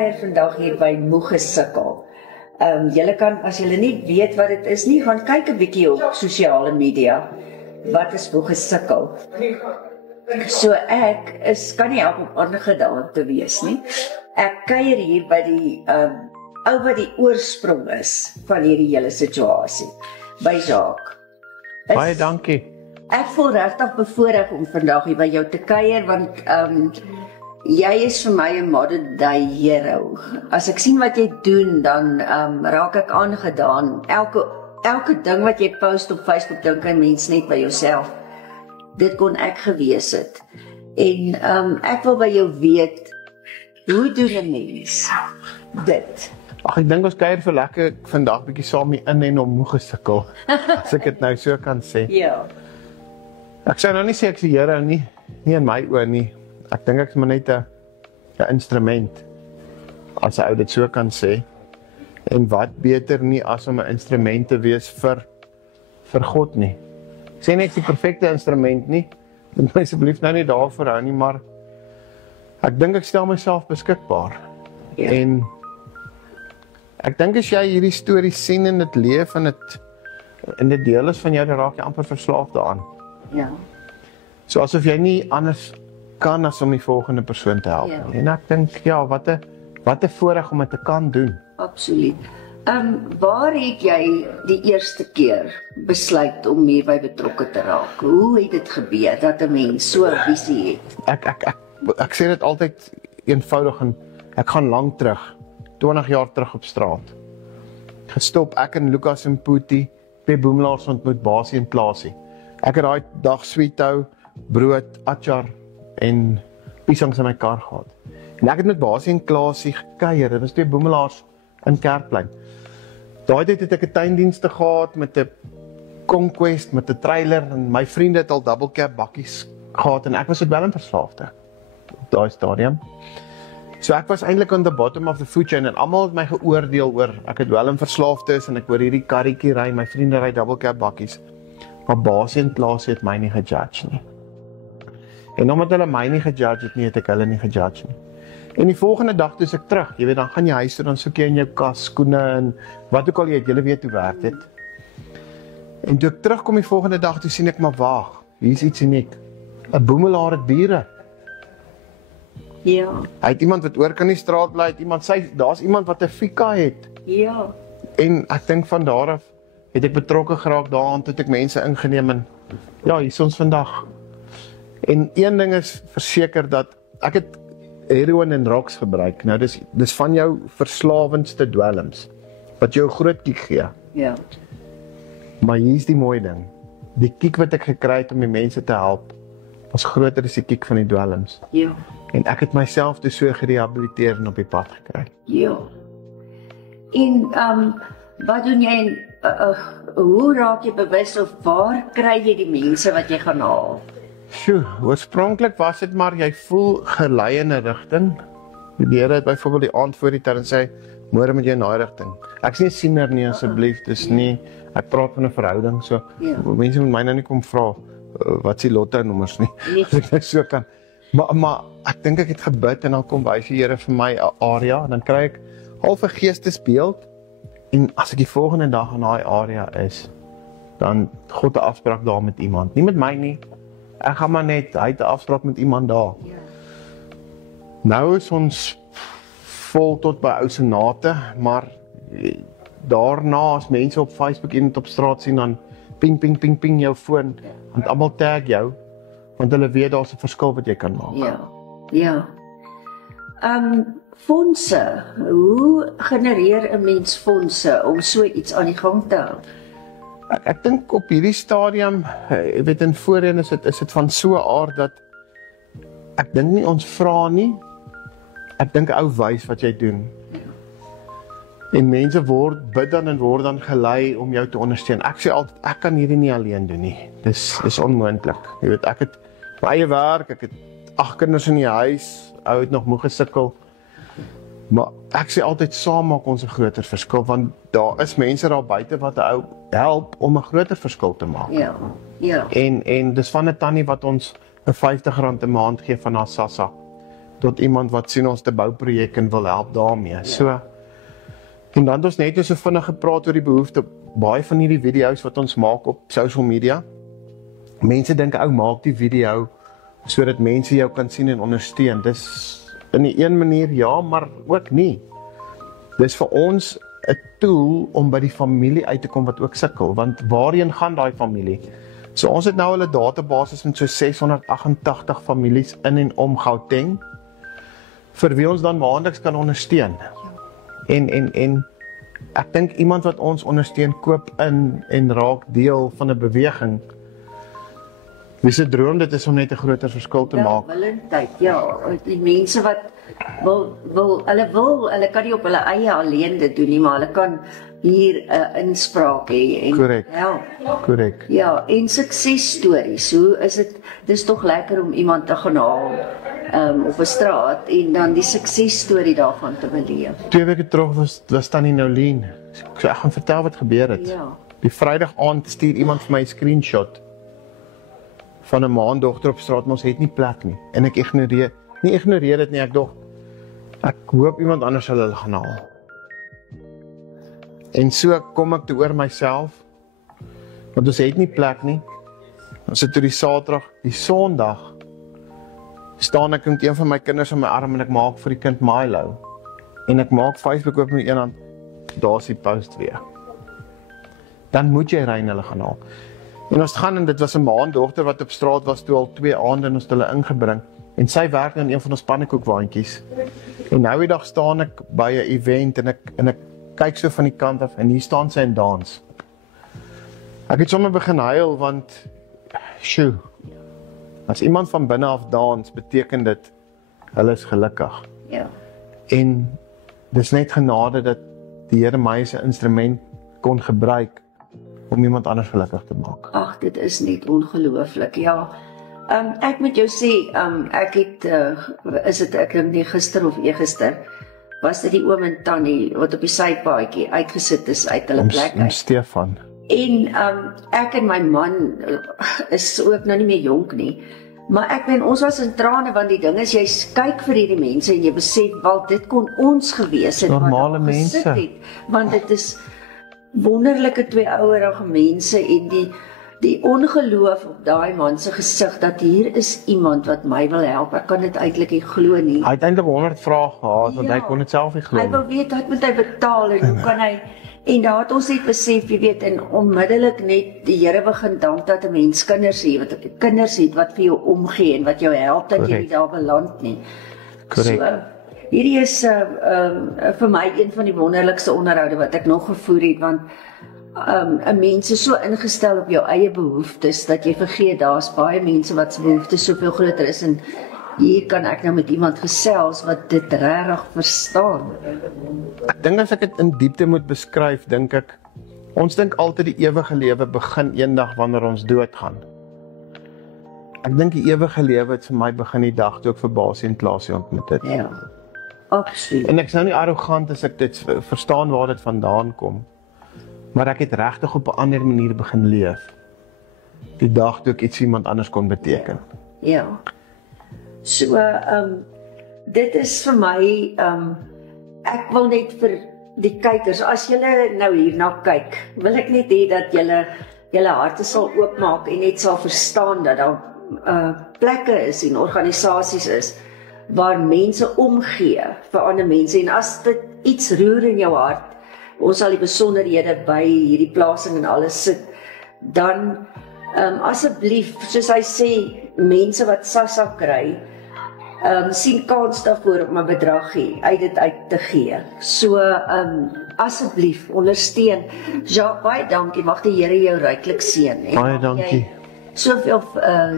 kuier vandag hier by Moegesikkel. Julle kan, as julle nie weet wat dit is nie, gaan kyk 'n bietjie op sosiale media. Wat is Moegesikkel? So ek kan nie help om aangedaan te wees nie. Ek kuier hier by die ou wat die oorsprong is van hierdie hele situasie, by Jacques. Baie dankie. Ek voel regtig bevoorreg om vandag hier by jou te kuier, want jy is vir my 'n modern day hero. As ek sien wat jy doen, dan raak ek aangedaan. Elke ding wat jy post op Facebook, dink aan mens net by jouself. Dit kon ek gewees het. En ek wil by jou weet, hoe doen 'n mens dit? Ag, ek dink ons kuier vir lekker vandag bietjie saam hier in en om Moegesikkel. As ek dit nou so kan sê. Ja. Ek sou nou nie sê ek is die Here nie in my oë nie. Ek dink ek is maar net 'n instrument, as 'n ou dit so kan sê. En wat beter nie as om 'n instrument te wees vir God nie. Ek sê net die perfekte instrument nie. Moet my asseblief nou nie daarvoor hou nie, maar ek dink ek stel myself beskikbaar. Ja. En ek dink as jy hierdie storie sien en dit leef en dit deel is van jou, dan raak jy amper verslaaf daaraan. Ja. So asof jy nie anders kan as om die volgende persoon te help. Ja. En ek dink, ja, wat 'n voorreg om dit te kan doen. Absoluut. Waar het jy die eerste keer besluit om hierby betrokke te raak? Hoe het dit gebeur dat 'n mens so 'n visie het? Ek sê dit altyd eenvoudig en ek gaan lank terug, 20 jaar terug op straat. Gestop, ek en Lukas en Putie, by Boemelaars ontmoet, Basie en Plaasie. Ek het daai dag sweethou, brood, atjar en piesangs in my kar gehad. En ek het met Basie en Klaasie gekuier, dit was twee Boemelaars in Kerkplein. Daai tyd het ek 'n tuindienste gehad met 'n Conquest, met 'n trailer, en my vriende het al double cab bakkies gehad, en ek was ook wel 'n verslaafde op daai stadium. So ek was eintlik on the bottom of the food chain, en almal het my geoordeel oor, ek het wel 'n verslaafde is, en ek hoor hierdie karretjie ry, my vriende ry double cab bakkies, maar Basie en Klaasie het my nie gejudge nie. En omdat hulle my nie gejudge het nie, het ek hulle nie gejudge nie. En die volgende dag toe is ek terug, jy weet, dan gaan jy huis toe, dan soek jy in jou kas, skoene en wat ook al jy het, julle weet hoe werk dit. En toe ek terugkom die volgende dag, toe sien ek maar wag, hier is iets uniek. 'n Boemelaar het bure. Ja. Hy het iemand wat oor kan die straat bly, daar's iemand wat 'n fika het. Ja. En ek dink van daar af het ek betrokke geraak daaraan, toe het ek mense ingeneem en ja, hier is ons vandag. En een ding is verseker dat ek het heroin en rocks gebruik. Nou dis van jou verslawendste dwelms wat jou groot kiek gee. Ja. Maar hier's die mooi ding. Die kiek wat ek gekry het om die mense te help was groter as die kiek van die dwelms. Ja. En ek het myself dus so gerehabiliteer en op die pad gekry. Ja. En wat doen jy hoe raak jy bewus of waar kry jy die mense wat jy gaan haal? Sjoe, oorspronklik was dit maar jy voel gelei in 'n rigting. Die Here het byvoorbeeld die aand voor die tyd en sê, môre moet jy in daai rigting. Ek is nie 'n siener nie asseblief, dis nie, ek praat van 'n verhouding, so Ja. mense moet my nou nie kom vra wat is die lotto nommers nie. Nee. As ek nou so kan. Maar ek dink ek het gebid en dan kom wys die Here vir my 'n area en dan kry ek half 'n geestesbeeld en as ek die volgende dag in daai area is, dan God 'n afspraak daar met iemand, nie met my nie. Ek gaan maar net, hy het 'n afspraak met iemand daar. Ja. Nou is ons vol tot by ou se nate, maar daarna as mense op Facebook en op straat sien, dan ping jou foon, want almal tag jou, want hulle weet daar's 'n verskil wat jy kan maak. Ja. Ja. Fondse. Hoe genereer 'n mens fondse om so iets aan die gang te hou? Ek dink op hierdie stadium, jy weet in voorheen is dit van so 'n aard dat ek dink nie ons vra nie. Ek dink 'n ou wys wat jy doen. En mense bid dan en word dan gelei om jou te ondersteun. Ek sê altyd, ek kan hierdie nie alleen doen nie. Dis onmoontlik. Jy weet, ek het my eie werk, ek het 8 kinders in die huis, ou het nog Moegesikkel. Maar ek sê altyd, saam maak ons 'n groter verskil, want daar is mense daar buite wat 'n ou help om 'n groter verskil te maak. Ja. Ja. En dis van 'n tannie wat ons 'n R50 'n maand gee van haar SASSA. tot iemand wat sien ons te bouprojek en wil help daarmee. So, en dan het ons net so vinnig gepraat oor die behoefte, baie van hierdie video's wat ons maak op social media, mense dink ou maak die video sodat mense jou kan sien en ondersteun. Dis in die een manier ja, maar ook nie. Dis vir ons 'n tool om by die familie uit te kom wat ook sukkel, want waarheen gaan daai familie? So ons het nou 'n database met so 688 families in en om Gauteng, vir wie ons dan maandeliks kan ondersteun. En ek dink iemand wat ons ondersteun, koop in en raak deel van 'n beweging. Wie se droom dit is om net 'n groter verskil te maak. Willendheid, ja, die mense wat hulle kan nie op hulle eie alleen dit doen nie, maar hulle kan hier 'n inspraak hê en help. Korrek. Ja, en suksesstories. Hoe is dit? Dis tog lekker om iemand te gaan haal op 'n straat en dan die suksesstorie daarvan te beleef. 2 weke terug was Tannie Nolien. Ek gaan vertel wat gebeur het. Ja. Die Vrydag aand stuur iemand vir my 'n screenshot van 'n ma en dogter op straat, maar ons het nie plek nie. En ek ignoreer dit nie, ek hoop iemand anders sal hulle gaan haal. En so kom ek te oor myself, want ons het nie plek nie. Ons het toe die Saterdag, die Sondag, staan ek met een van my kinders in my arm en ek maak vir die kind Milo. En ek maak Facebook oop met een hand, daar's die post weer. Dan moet jy ry en hulle gaan haal. En ons gaan, en dit was 'n ma en dogter wat op straat was toe al 2 aande en ons het hulle ingebring. En sy werk in een van ons pannekoekwaandjies. En nou die dag staan ek by 'n event en ek kyk so van die kant af en hier staan sy en dans. Ek het sommer begin huil want, sjoe, as iemand van binne af dans, beteken dit, hulle is gelukkig. Ja. En dis net genade dat die Here my as 'n instrument kon gebruik om iemand anders gelukkig te maak. Ag, dit is net ongelooflik, ja. Ek moet jou sê, ek het, ek dink nie gister of eergister, was dit die oom en tannie wat op die sypaadjie uitgesit is uit hulle plek uit. Stefan. En ek en my man is ook nou nie meer jonk nie, maar ons was in trane, want die ding is, jy kyk vir hierdie mense en jy besef, wel, dit kon ons gewees het, normale wat mense gesit het, want dit is wonderlike 2 ouerige mense en die ongeloof op daai man se gesig dat hier is iemand wat my wil help. Ek kan dit eintlik nie glo nie. Hy het eintlik 100 vrae gehad, want hy kon dit self nie glo nie. Hy wou weet wat moet hy betaal en hoe kan hy, en daar het ons net besef, jy weet, en onmiddellik net die Here begin dank dat 'n mens kinders het wat vir jou omgee en wat jou help dat jy nie daar beland nie. Korrek. So, hierdie is vir my een van die wonderlikste onderhoude wat ek nog gevoer het, want 'n mens is so ingestel op jou eie behoeftes dat jy vergeet daar's baie mense wat se behoeftes soveel groter is, en hier kan ek nou met iemand gesels wat dit regtig verstaan. Ek dink as ek dit in diepte moet beskryf, dink ek, ons dink altyd die ewige lewe begin eendag wanneer ons doodgaan. Ek dink die ewige lewe het vir my begin die dag toe ek vir Basie en Klaasie ontmoet het. Ja, absoluut. En ek is nou nie arrogant as ek dit verstaan waar dit vandaan kom, maar ek het regtig op 'n ander manier begin leef. Die dag toe ek iets iemand anders kon beteken. Ja. So, dit is vir my, ek wil net vir die kykers, as julle nou hierna kyk, wil ek net hê dat julle harte sal oopmaak en net sal verstaan dat daar plekke is en organisasies is waar mense omgee vir ander mense, en as dit iets roer in jou hart, ons sal die besonderhede by hierdie plasing en alles sit, dan asseblief, soos hy sê, mense wat SASSA kry, sien kans daarvoor om 'n bedragie uit dit uit te gee. So, asseblief, ondersteun. Jacques, baie dankie, mag die Here jou ryklik seën. Baie dankie. Soveel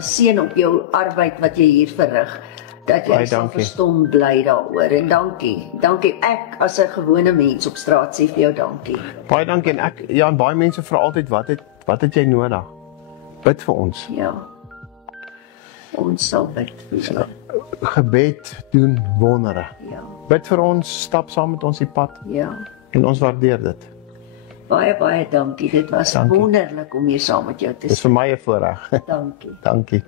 seën op jou arbeid wat jy hier verrig, dat jy sal verstom bly daaroor, en dankie, ek as 'n gewone mens op straat sê vir jou dankie. Baie dankie, en baie mense vra altyd, wat het jy nodig? Bid vir ons. Ja, ons sal bid vir jou. Gebed doen wondere. Ja. Bid vir ons, stap saam met ons die pad. Ja. En ons waardeer dit. Baie dankie, dit was wonderlik om hier saam met jou te Dit is vir my 'n voorreg. Dankie. Dankie.